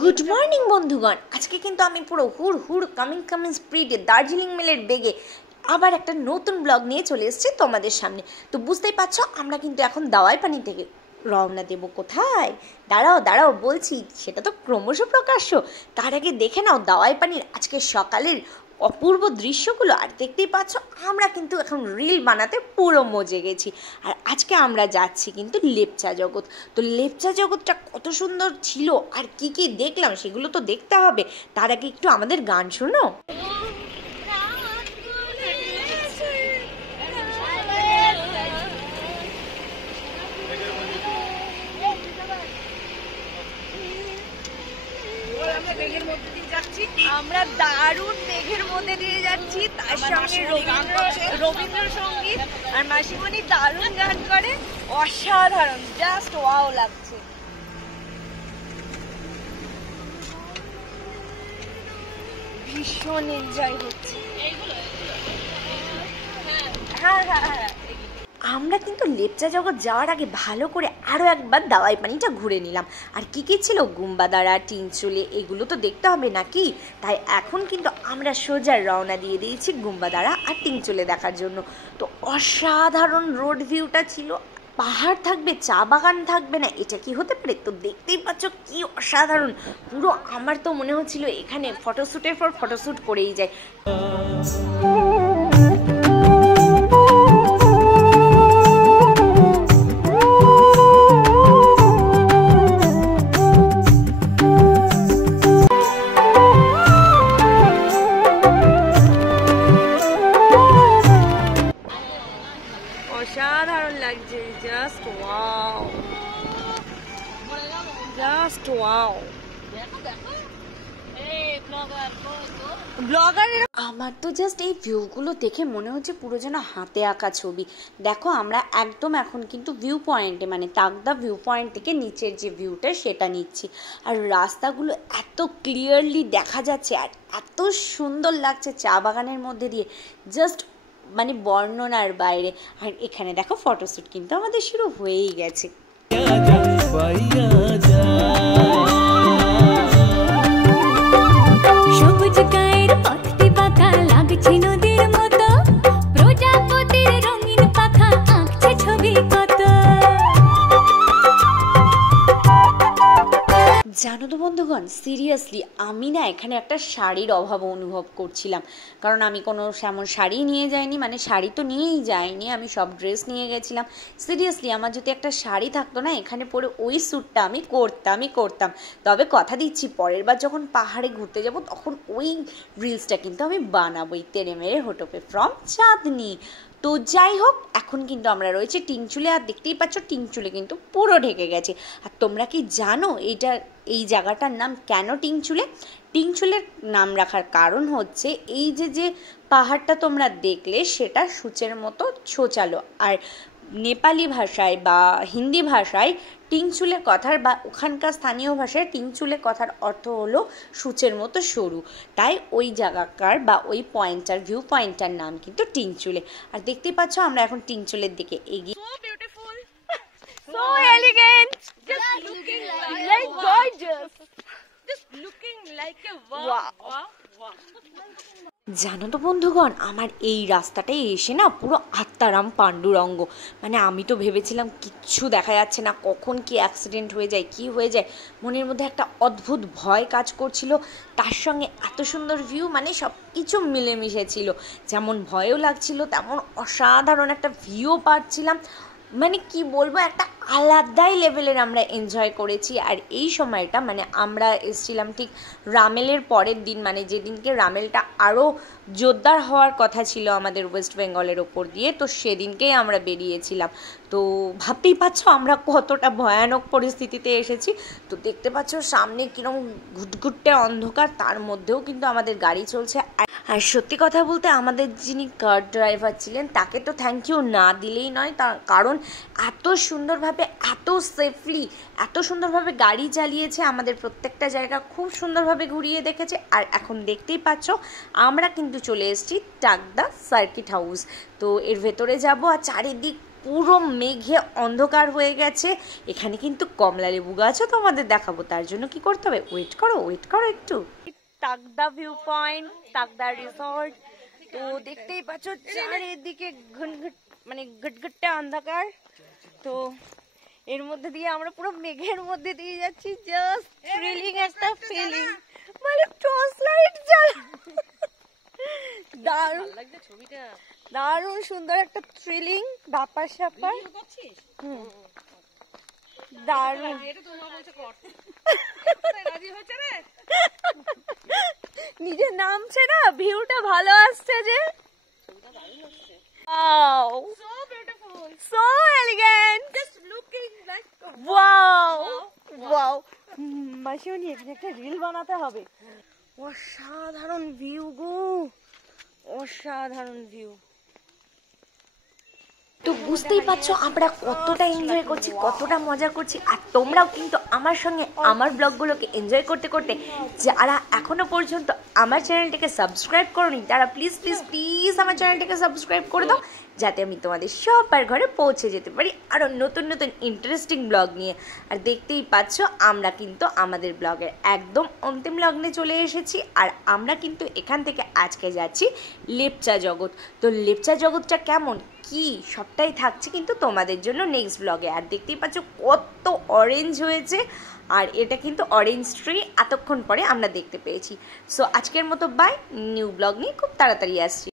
Good morning বন্ধুগণ, আজকে কিন্তু আমি পুরো হুড় কামিং স্পিডে দার্জিলিং মেলের বেগে আবার একটা নতুন ব্লগ নিয়ে চলে এসেছি তোমাদের সামনে। তো বুঝতেই পারছো, আমরা কিন্তু এখন দাওয়াই পানি থেকে রওনা দেব। কোথায়? দাঁড়াও বলছি, সেটা তো ক্রমশ প্রকাশ্য। তার আগে দেখে নাও দাওয়াই পানির আজকে সকালের অপূর্ব দৃশ্যগুলো। আর দেখতেই পাচ্ছ, আমরা কিন্তু এখন রিল বানাতে পুরো মজে গেছি। আর আজকে আমরা যাচ্ছি কিন্তু লেপচা জগৎ। তো লেপচা জগৎটা কত সুন্দর ছিল আর কি দেখলাম সেগুলো তো দেখতে হবে। তার আগে একটু আমাদের গান শোনো। আমরা দারুণ মেঘের মধ্যে দিয়ে যাচ্ছি, তার সঙ্গে রবীন্দ্রসঙ্গীত আর মাসিমণি দারুণ গান করে, অসাধারণ, জাস্ট ওয়াও লাগছে। ভীষণ এনজয় হচ্ছে। হ্যাঁ, আমরা কিন্তু লেপচা জগৎ যাওয়ার আগে ভালো করে আরও একবার দাওয়াই পানিটা ঘুরে নিলাম। আর কি ছিল, গুম্বাদারা, টিনচুলে, এগুলো তো দেখতে হবে নাকি। তাই এখন কিন্তু আমরা সোজা রওনা দিয়ে দিয়েছি গুম্বাদারা আর টিনচুলে দেখার জন্য। তো অসাধারণ রোড ভিউটা ছিল। পাহাড় থাকবে, চা বাগান থাকবে না, এটা কি হতে পারে? তো দেখতেই পাচ্ছ কি অসাধারণ পুরো। আমার তো মনে হচ্ছিল এখানে ফটোশ্যুটের পর ফটোশ্যুট করেই যায়। অসাধারণ লাগছে, জাস্ট ওয়াও। আমার তো জাস্ট এই ভিউগুলো দেখে মনে হচ্ছে পুরো যেন হাতে আঁকা ছবি। দেখো, আমরা একদম এখন কিন্তু ভিউ পয়েন্টে, মানে তাকদা ভিউ পয়েন্ট থেকে নিচের যে ভিউটা সেটা নিচ্ছি। আর রাস্তাগুলো এত ক্লিয়ারলি দেখা যাচ্ছে আর এত সুন্দর লাগছে চা বাগানের মধ্যে দিয়ে, জাস্ট মানে বর্ণনার বাইরে। আর এখানে দেখো ফটোশ্যুট কিন্তু আমাদের শুরু হয়েই গেছে। সবুজ গায়ের পথটি বাঁকা লাগছে নদীর মতো, প্রজাপতির রঙিন পাখা আঁকছে ছবি কত। জানো তো বন্ধুগণ, সিরিয়াসলি আমি না এখানে একটা শাড়ির অভাব অনুভব করছিলাম। কারণ আমি কোনো সেমন শাড়ি নিয়ে যাইনি, মানে শাড়ি তো নিয়েই যাইনি, আমি সব ড্রেস নিয়ে গেছিলাম। সিরিয়াসলি আমার যদি একটা শাড়ি থাকতো না, এখানে পরে ওই শ্যুটটা আমি করতাম। তবে কথা দিচ্ছি, পরের বার যখন পাহাড়ে ঘুরতে যাব তখন ওই রিলসটা কিন্তু আমি বানাবোই, তেরে মেরে হোটোপে ফ্রম চাঁদনি। তো যাই হোক, এখন কিন্তু আমরা রয়েছে টিনচুলে। আর দেখতেই পাচ্ছ টিনচুলে কিন্তু পুরো ঢেকে গেছে। আর তোমরা কি জানো এই জায়গাটার নাম কেন টিনচুলে? টিনচুলের নাম রাখার কারণ হচ্ছে এই যে পাহাড়টা তোমরা দেখলে সেটা সূচের মতো ছোচালো। আর নেপালি ভাষায় বা হিন্দি ভাষায় টিনচুলে কথার বা ওখানকার স্থানীয় ভাষায় টিনচুলে কথার অর্থ হলো সূচের মতো সরু। তাই ওই জায়গাকার বা ওই পয়েন্টটার ভিউ পয়েন্টটার নাম কিন্তু টিনচুলে। আর দেখতেই পাচ্ছ আমরা এখন টিনচুলের দিকে এগিয়ে। So beautiful, so elegant, just looking like gorgeous, just looking like a wow. জানো তো বন্ধুগণ, আমার এই রাস্তাটায় এসে না পুরো আত্মারাম পাণ্ডুরঙ্গ। মানে আমি তো ভেবেছিলাম কিচ্ছু দেখা যাচ্ছে না, কখন কি অ্যাক্সিডেন্ট হয়ে যায়, কি হয়ে যায়, মনের মধ্যে একটা অদ্ভুত ভয় কাজ করছিল। তার সঙ্গে এত সুন্দর ভিউ, মানে সব কিছু মিলেমিশে ছিল। যেমন ভয়ও লাগছিল, তেমন অসাধারণ একটা ভিউ পাচ্ছিলাম। মানে কি বলবো, একটা আলাদাই লেভেলের আমরা এনজয় করেছি। আর এই সময়টা মানে আমরা এসেছিলাম ঠিক রামেলের পরের দিন, মানে যেদিনকে রামেলটা আরও জোরদার হওয়ার কথা ছিল আমাদের ওয়েস্ট বেঙ্গলের ওপর দিয়ে, তো সেদিনকেই আমরা বেরিয়েছিলাম। তো ভাবতেই পাচ্ছ আমরা কতটা ভয়ানক পরিস্থিতিতে এসেছি। তো দেখতে পাচ্ছ সামনে কিরকম ঘুটঘুটে অন্ধকার, তার মধ্যেও কিন্তু আমাদের গাড়ি চলছে। আর সত্যি কথা বলতে আমাদের যিনি কার ড্রাইভার ছিলেন তাকে তো থ্যাংক ইউ না দিলেই নয়, তার কারণ এত সুন্দরভাবে, এত সেফলি, এত সুন্দরভাবে গাড়ি চালিয়েছে, আমাদের প্রত্যেকটা জায়গা খুব সুন্দরভাবে ঘুরিয়ে দেখেছে। আর এখন দেখতেই পাচ্ছ আমরা কিন্তু চলে এসেছি টাকদা সার্কিট হাউস। তো এর ভেতরে যাব, আর চারিদিক পুরো মেঘে অন্ধকার হয়ে গেছে। এখানে কিন্তু কমলা লেবু গাছও তোমাদের দেখাবো, তার জন্য কি করতে হবে, ওয়েট করো একটু। Takdah view point, Takdah resort. তো দেখতেই পাচ্ছ চারিদিকে মানে ঘটঘটে অন্ধকার। তো এর মধ্যে দিয়ে আমরা পুরো মেঘের মধ্যে দিয়ে যাচ্ছি, জাস্ট থ্রিলিং একটা ফিলিং, মানে টর্চ লাইট জ্বালা, দারুণ লাগছে ছবিটা, দারুণ সুন্দর একটা থ্রিলিং ব্যাপার স্যাপার। দারুণ, নিজে নামছে না, ভিউটা ভালো আসছে যে, so elegant, just looking like wow wow। মাসিমণি এখানে একটা রিল বানাতে হবে, অসাধারণ ভিউ গো, অসাধারণ ভিউ। তো বুঝতেই পারছো আমরা কতটা এনজয় করছি, কতটা মজা করছি। আর তোমরাও কিন্তু আমার সঙ্গে আমার ব্লগগুলোকে এনজয় করতে করতে, যারা এখনো পর্যন্ত আমার চ্যানেলটাকে সাবস্ক্রাইব করোনি তারা প্লিজ প্লিজ প্লিজ আমার চ্যানেলটাকে সাবস্ক্রাইব করে দাও, যাতে আমি তোমাদের সবার ঘরে পৌঁছে যেতে পারি আরও নতুন নতুন ইন্টারেস্টিং ব্লগ নিয়ে। আর দেখতেই পাচ্ছ আমরা কিন্তু আমাদের ব্লগের একদম অন্তিম লগ্নে চলে এসেছি। আর আমরা কিন্তু এখান থেকে আজকে যাচ্ছি লেপচা জগৎ। তো লেপচা জগৎটা কেমন কি সবটাই থাকছে কিন্তু তোমাদের জন্য নেক্সট ব্লগে। আর দেখতেই পাচ্ছ কত অরেঞ্জ হয়েছে, আর এটা কিন্তু অরেঞ্জ ট্রি এতক্ষণ পরে আমরা দেখতে পেয়েছি। সো আজকের মতো বাই, নিউ ব্লগ নিয়ে খুব তাড়াতাড়ি আসছি।